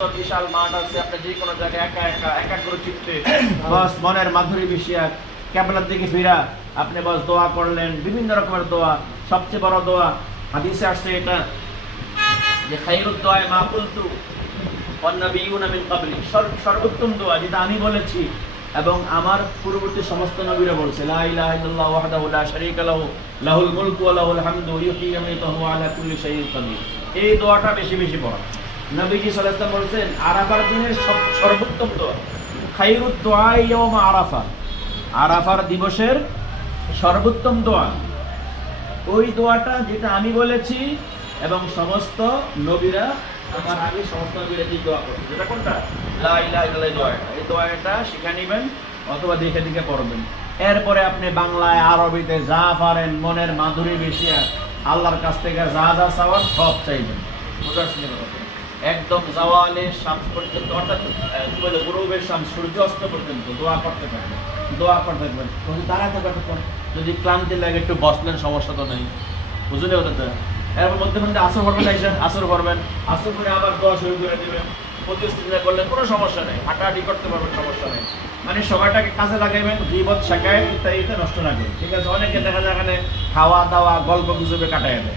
বিশাল মাঠ আছে, আপনি যে কোনো জায়গায় একা একা একাগ্র চিত্তে বস মনের মাধুরী মিশিয়া ক্যাবলার দিকে ফিরা আপনি বস দোয়া করলেন, বিভিন্ন রকমের দোয়া। সবচেয়ে বড় দোয়া হাদিসে আসছে এটা যে খায়রুদ দোয়া মা কুলতু ওয়ান নাবিয়ুনা মিন ক্বাবলি, সর্বোত্তম দোয়া যেটা আমি বলেছি এবং আমার পূর্ববর্তী সমস্ত নবীরা বলছে, লা ইলাহা ইল্লাল্লাহু ওয়াহদাহু লা শারীকা লাহু লাহুল মুলকু ওয়া লাহুল হামদু ইউহয়ী ওয়া ইউমীতু ওয়া হুয়া আলা কুল্লি শাইইন কাদির। এই দোয়াটা বেশি বেশি পড়া। নবীজি সাল্লাল্লাহু আলাইহি ওয়াসাল্লাম বলেছেন আরাফার দিনের সর্বোত্তম দোয়া খায়রুদ দোয়া ইয়াউমা আরাফা, আরাফার দিবসের সর্বোত্তম দোয়া ওই দোয়াটা যেটা আমি বলেছি এবং সমস্ত নবীরা আমার আগে সমস্ত নবীরা এই দোয়া করেন। যেটা কোনটা? লা ইলাহা ইল্লাল্লাহ দোয়াটা। এই দোয়াটা শিখে নেবেন অথবা দেখে দেখে পড়বেন। এরপরে আপনি বাংলায় আরবিতে যা পারেন মনের মাধুরী মিশিয়ে আল্লাহর কাছ থেকে যা যা চাওয়ার সব চাইবেন। বুঝার চিন্তা করবেন একদম জাওয়ালে শাম পর্যন্ত, অর্থাৎ কি বলে গুরুবের শাম সূর্য অস্ত পর্যন্ত দোয়া করতে থাকবেন, দোয়া করতে থাকবেন। দাঁড়ায় থাকবেন, যদি ক্লান্তি লাগে একটু বসলেন, সমস্যা তো নেই, বুঝলে ওটা। এরপর মধ্যে মধ্যে আসর করবেন, আসর করবেন, আসর করে আবার দোয়া শুরু করে দেবেন। প্রতিষ্ঠিতা করলেন, কোনো সমস্যা নেই, হাঁটাহাঁটি করতে পারবেন, সমস্যা নেই। মানে সময়টাকে কাজে লাগাইবেন, গীবত শেখায় ইত্যাদিতে নষ্ট না করে। ঠিক আছে, অনেকে দেখা যায় এখানে খাওয়া দাওয়া গল্প গুজবে কাটায় দেয়।